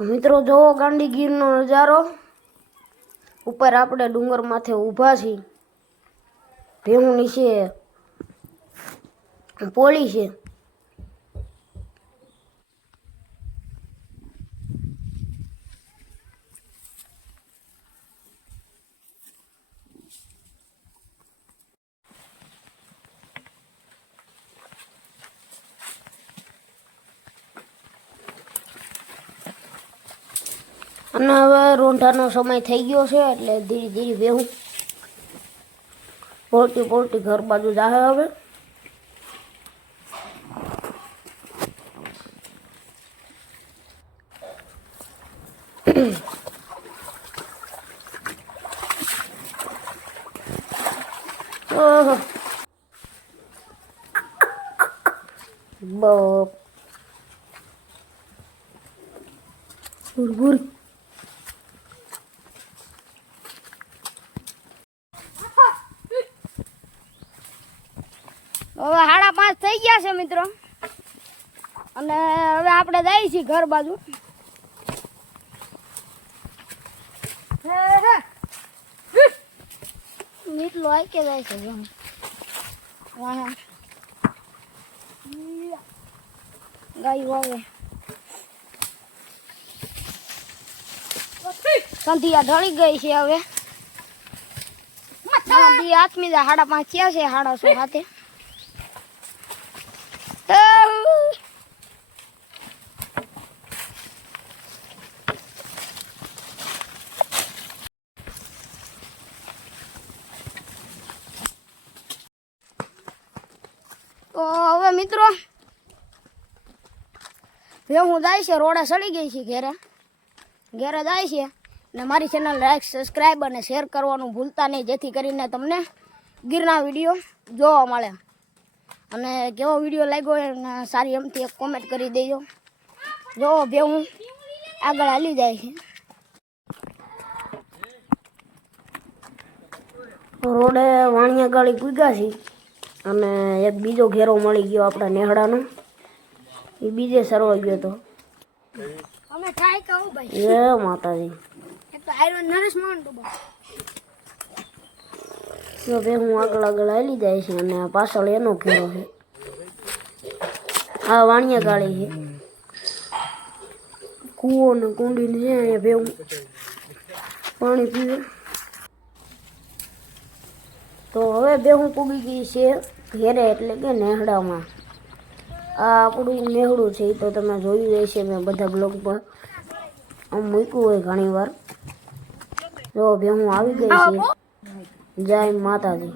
મિત્રો જો ગાંડીગીરનો નજારો ઉપર આપણે ડુંગર માથે ઊભા છીએ ભેહું નીચે પોળી છે અને હવે રોંઢાનો સમય થઈ ગયો છે એટલે ધીરે ધીરે ભેહું પોળતી ઘર બાજુ જાહે હવે ઓહો બપ ગુર હવે 5:30 થઈ ગયા છે મિત્રો અને હવે આપણે જઈએ છીએ ઘર બાજુ મીઠલો આઈ કે જાય છે ગાય હવે સંધિયા ઢળી ગઈ છે હવે આત્મી 5:30 થયા છે 6:30 હાથે તો હવે મિત્રો હું જાય છે રોડા સડી ગઈ છે ઘેરે જાય છે ને મારી ચેનલ લાઈક સબસ્ક્રાઈબ અને શેર કરવાનું ભૂલતા નહીં જેથી કરીને તમને ગીરના વિડીયો જોવા મળે અને કેવો વિડીયો લાગ્યો એને સારી એમથી એક કોમેન્ટ કરી દેજો જો ભેહું આગળ હાલી જાય છે રોડે વાણિયા ગાળી પૂગ્યા છે અને એક બીજો ઘેરો મળી ગયો આપણા નેહડાનો એ બીજે સરવા ગયો તો અમે ટ્રાય કહું ભાઈ એ માતાજી એક તો આયરન નરેશ મોહન જો ભેહું આગળ હાલી જાય છે અને પાછળ એનો ઘેરો છે આ વાણિયા ગાળી છે કૂવો ને કુંડી છે અહીંયા ભેહું પાણી પીવે તો હવે ભેહું પૂગી ગઈ છે ઘેરે એટલે કે નેહડામાં આ આપણું નેહડું છે એ તો તમે જોયું જાય છે મેં બધા બ્લોગ પર આમ મૂક્યું હોય ઘણી વાર જો ભેહું આવી ગઈ છે જય માતાજી